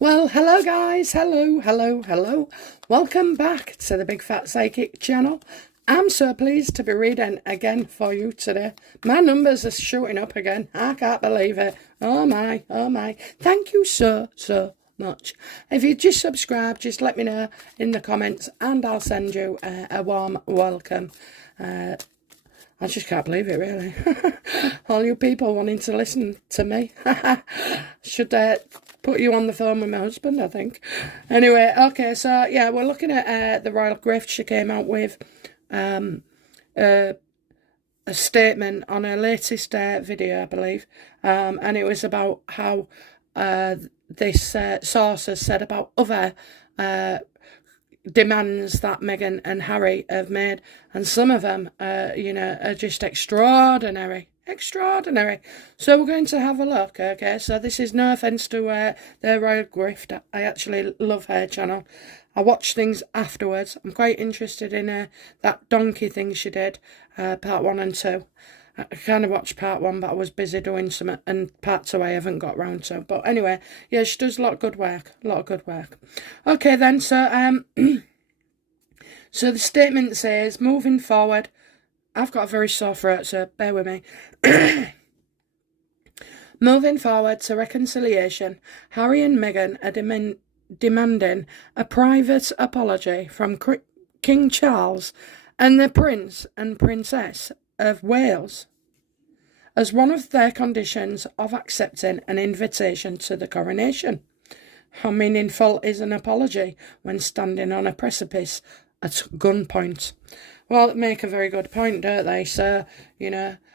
Well, hello guys, hello. Welcome back to the Big Fat Psychic channel. I'm so pleased to be reading again for you today. My numbers are shooting up again. I can't believe it. Oh my. Thank you so much. If you just subscribe, just let me know in the comments and I'll send you a warm welcome. I just can't believe it, really. All you people wanting to listen to me. Should put you on the phone with my husband, I think. Anyway, okay, so yeah, we're looking at the Royalgrift. She came out with a statement on her latest video, I believe. And it was about how this source has said about other demands that Meghan and Harry have made, and some of them are just extraordinary. So we're going to have a look. Okay, so this is no offense to the Royalgrift. I actually love her channel. I watch things afterwards. I'm quite interested in that donkey thing she did, part 1 and 2. I kind of watched part 1, but I was busy doing something, and part 2 I haven't got round to. But anyway, yeah, she does a lot of good work. Okay then, so so the statement says, moving forward, I've got a very sore throat, so bear with me. Moving forward to reconciliation, Harry and Meghan are demanding a private apology from King Charles and the Prince and Princess of Wales as one of their conditions of accepting an invitation to the coronation. How meaningful is an apology when standing on a precipice at gunpoint? Well, they make a very good point, don't they? So,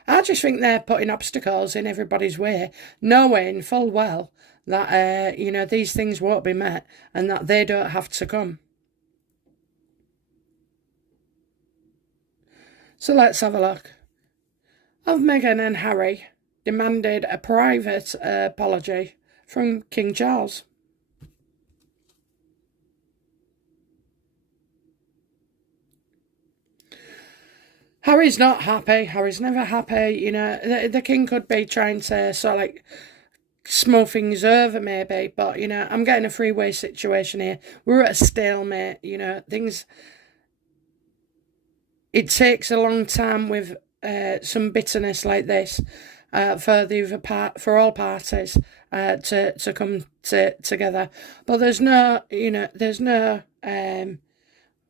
I just think they're putting obstacles in everybody's way, knowing full well that, these things won't be met and that they don't have to come. So let's have a look. Have Meghan and Harry demanded a private apology from King Charles? Harry's not happy. Harry's never happy. The king could be trying to sort of like smooth things over maybe, but, I'm getting a freeway situation here. We're at a stalemate, things... It takes a long time with some bitterness like this for all parties to come together. But there's no,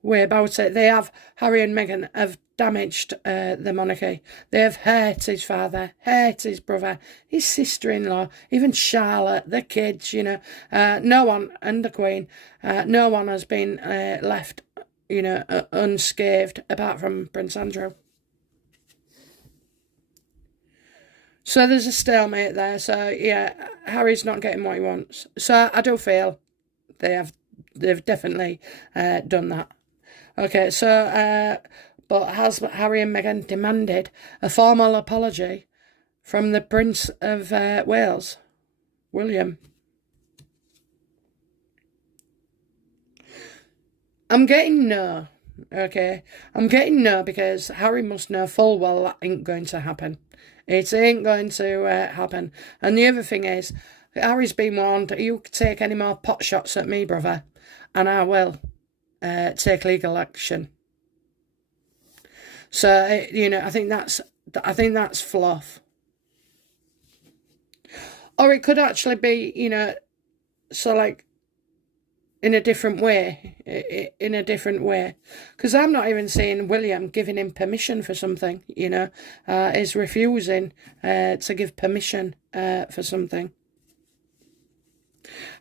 way about it. Harry and Meghan have damaged the monarchy. They have hurt his father, hurt his brother, his sister-in-law, even Charlotte, the kids, no one, and the Queen, no one has been left, unscathed apart from Prince Andrew. So there's a stalemate there. So yeah, Harry's not getting what he wants. So I do feel they've definitely done that. Okay, so but has Harry and Meghan demanded a formal apology from the Prince of Wales, William? I'm getting no. Okay, I'm getting no because Harry must know full well that ain't going to happen. It ain't going to happen. And the other thing is, Harry's been warned, you take any more pot shots at me, brother, and I will take legal action. So, I think that's fluff. Or it could actually be, so like, in a different way, because I'm not even seeing William giving him permission for something, is refusing to give permission for something.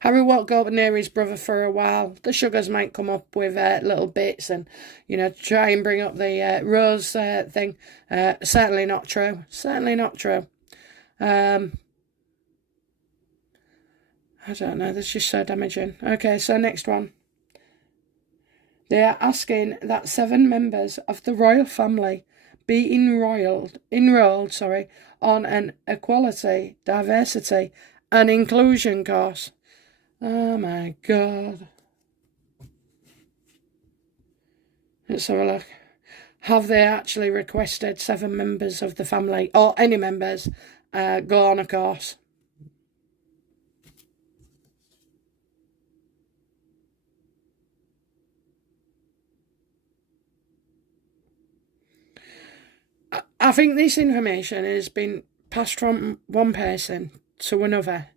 Harry won't go near his brother for a while. The sugars might come up with little bits and, try and bring up the Rose thing. Certainly not true. I don't know, that's just so damaging. Okay, so next one. They are asking that 7 members of the royal family be enrolled on an equality, diversity and inclusion course. Oh my God. Let's have a look. Have they actually requested 7 members of the family, or any members, go on a course? I think this information has been passed from one person to another,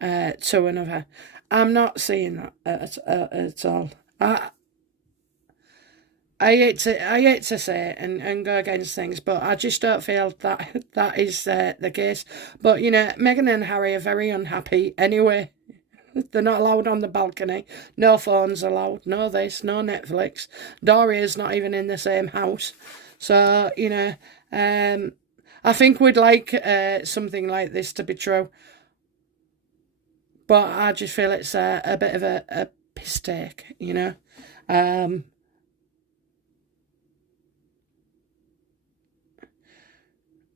I'm not seeing that at all. I hate to say it and go against things, but I just don't feel that is the case. But you know, Meghan and Harry are very unhappy anyway. They're not allowed on the balcony. No phones allowed. No this. No Netflix. Doria's not even in the same house. So you know, I think we'd like something like this to be true. But I just feel it's a bit of a piss take, you know.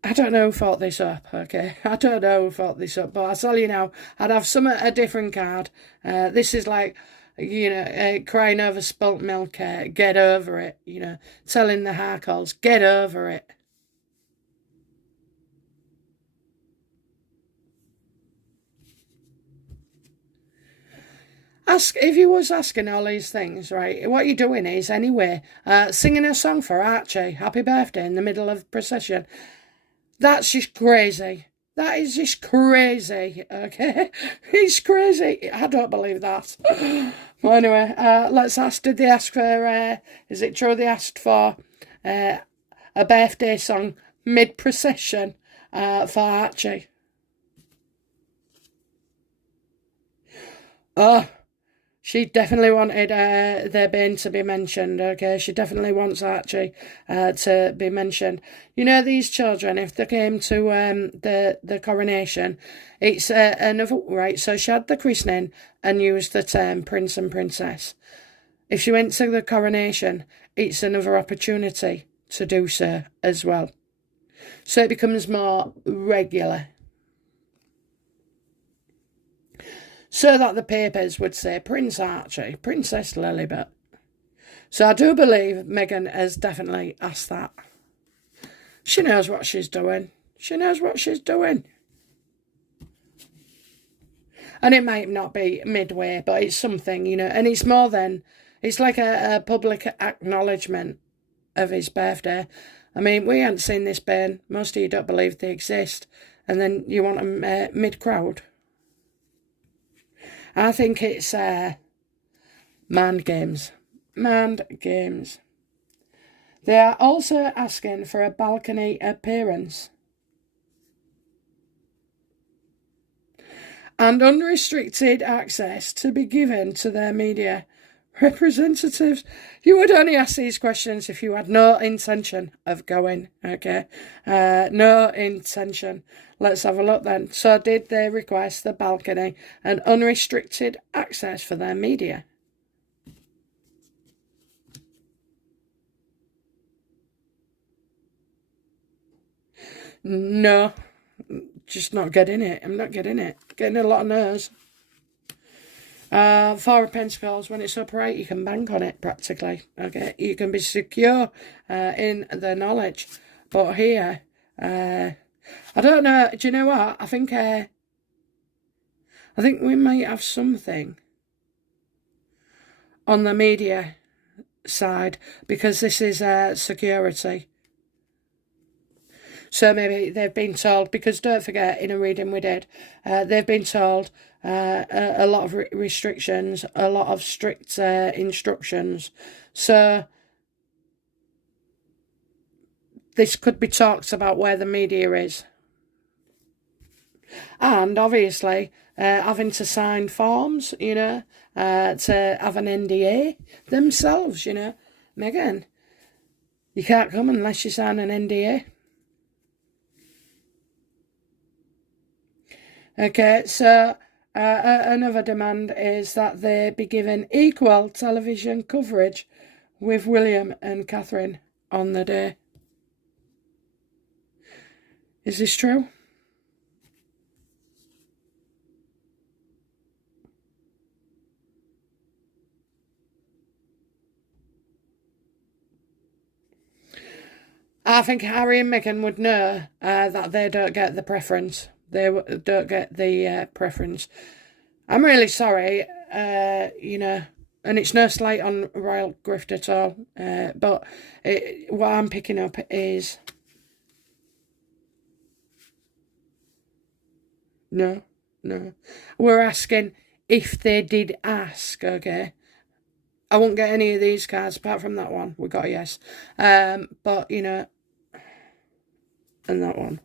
I don't know who thought this up, okay? I don't know who thought this up, but I'll tell you now, I'd have a different card. This is like, you know, crying over spilt milk, get over it, you know, telling the Harcolls, get over it. If you was asking all these things, right, what you're doing is, anyway, singing a song for Archie, happy birthday, in the middle of the procession. That's just crazy. That is just crazy, okay? It's crazy. I don't believe that. Well, anyway, let's ask, did they ask for, is it true they asked for a birthday song mid-procession for Archie? Oh, she definitely wanted their bin to be mentioned, okay? She definitely wants Archie to be mentioned. You know, these children, if they came to the coronation, it's another, right? So she had the christening and used the term prince and princess. If she went to the coronation, it's another opportunity to do so as well. So it becomes more regular. So that the papers would say Prince Archie, Princess Lilibet. So I do believe Meghan has definitely asked that. She knows what she's doing. She knows what she's doing. And it might not be midway, but it's something, you know. And it's more than, it's like a public acknowledgement of his birthday. I mean, we haven't seen this bin. Most of you don't believe they exist. And then you want them mid-crowd. I think it's mind games. Mind games. They are also asking for a balcony appearance. And unrestricted access to be given to their media representatives. You would only ask these questions if you had no intention of going, okay? No intention. Let's have a look then. So did they request the balcony and unrestricted access for their media? No. Just not getting it. I'm not getting it. Getting a lot of no's. Four of Pentacles, when it's upright, you can bank on it practically. Okay, you can be secure in the knowledge. But here, I don't know. Do you know what? I think we might have something on the media side because this is security. So maybe they've been told, because don't forget, in a reading we did, they've been told a lot of restrictions, a lot of strict instructions. So this could be talked about where the media is. And obviously, having to sign forms, you know, to have an NDA themselves, you know. Meghan, you can't come unless you sign an NDA. Okay, so another demand is that they be given equal television coverage with William and Catherine on the day. Is this true? I think Harry and Meghan would know that they don't get the preference. They don't get the preference. I'm really sorry, you know, and it's no slight on Royalgrift at all, but what I'm picking up is No, no. We're asking if they did ask, okay? I won't get any of these cards apart from that one. We got a yes. But, you know, and that one.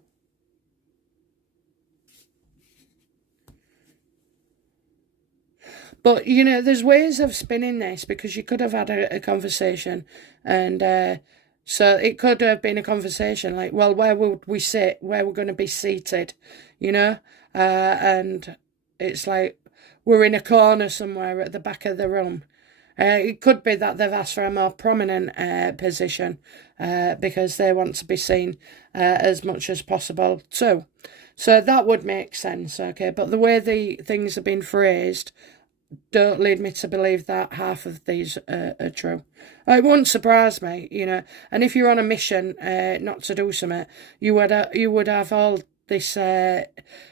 But, you know, there's ways of spinning this, because you could have had a conversation, and so it could have been a conversation like, well, where would we sit? Where we're going to be seated, you know? And it's like we're in a corner somewhere at the back of the room. It could be that they've asked for a more prominent position because they want to be seen as much as possible too. So that would make sense, okay? But the way the things have been phrased don't lead me to believe that half of these are true. It wouldn't surprise me, you know. And if you're on a mission not to do something, you would have all this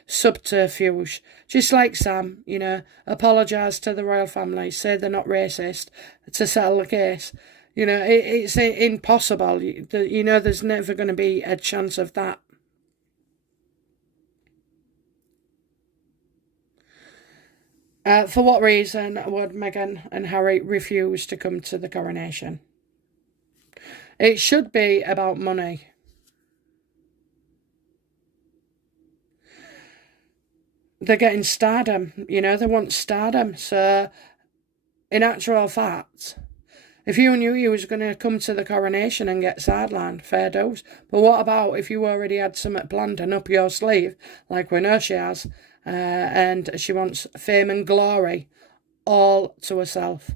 subterfuge. Just like Sam, you know, apologise to the royal family, say they're not racist to settle the case. You know, it's impossible. You know, there's never going to be a chance of that. For what reason would Meghan and Harry refuse to come to the coronation? It should be about money. They're getting stardom, you know, they want stardom. So, in actual fact, if you knew you was going to come to the coronation and get sidelined, fair dues. But what about if you already had something planned and up your sleeve, like we know she has, and she wants fame and glory all to herself?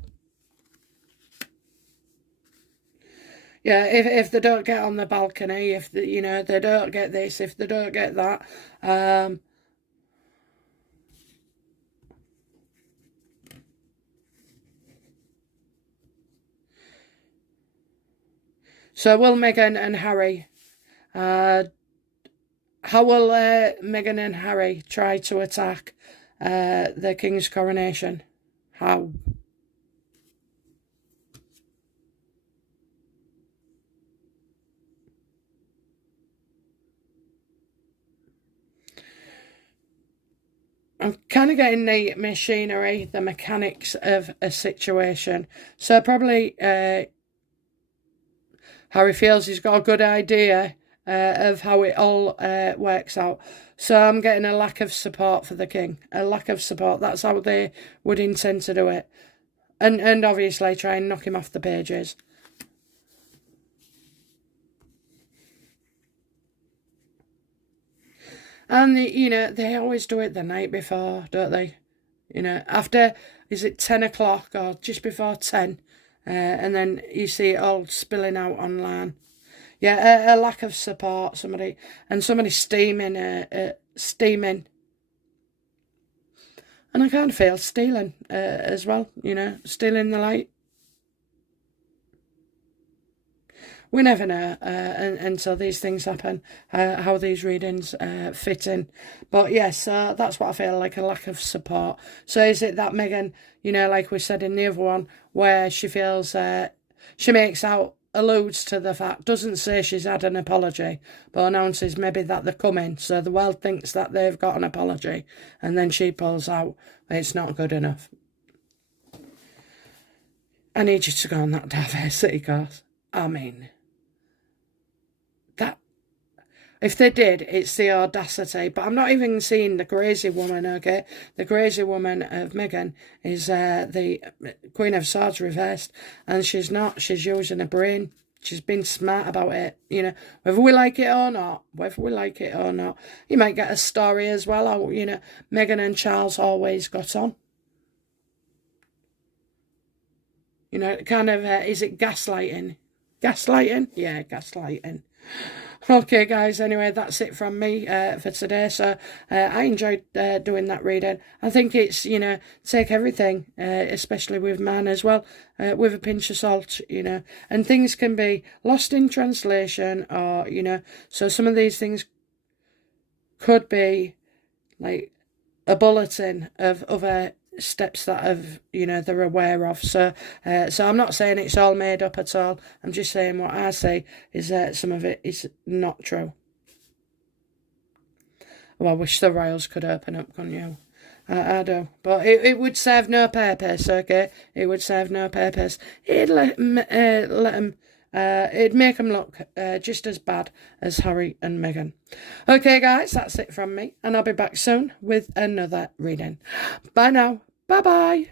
Yeah, if they don't get on the balcony, if they, you know, they don't get this, if they don't get that, so will Meghan and Harry, how will Meghan and Harry try to attack the King's coronation? How? I'm kind of getting the machinery, the mechanics of a situation. So probably Harry feels he's got a good idea of how it all works out. So I'm getting a lack of support for the king. A lack of support. That's how they would intend to do it. And obviously try and knock him off the pages. And, you know, they always do it the night before, don't they? You know, after, is it 10 o'clock or just before 10? And then you see it all spilling out online. Yeah, a lack of support, somebody steaming, steaming. And I kind of feel stealing as well, you know, stealing the light. We never know until these things happen, how these readings fit in. But yes, that's what I feel like, a lack of support. So is it that Meghan, you know, like we said in the other one, where she feels, she makes out, alludes to the fact, doesn't say she's had an apology, but announces maybe that they're coming. So the world thinks that they've got an apology, and then she pulls out, it's not good enough. I need you to go on that diversity course. I mean, that, if they did, it's the audacity. But I'm not even seeing the crazy woman, okay? The crazy woman of Meghan is the Queen of Swords reversed, and she's not. She's using her brain. She's been smart about it, you know, whether we like it or not. You might get a story as well, how, you know, Meghan and Charles always got on. You know, kind of, is it gaslighting? Gaslighting? Yeah, gaslighting. Okay, guys, anyway, that's it from me for today. So I enjoyed doing that reading. I think it's, you know, take everything, especially with man as well, with a pinch of salt, you know. And things can be lost in translation, or, you know, so some of these things could be like a bulletin of other steps that have, you know, they're aware of. So I'm not saying it's all made up at all. I'm just saying what I say is that some of it is not true. Oh, I wish the Royals could open up, couldn't you? I do. But it would serve no purpose, okay? It would serve no purpose. It'd let them, it'd make them look just as bad as Harry and Meghan. Okay, guys, that's it from me. And I'll be back soon with another reading. Bye now. Bye-bye.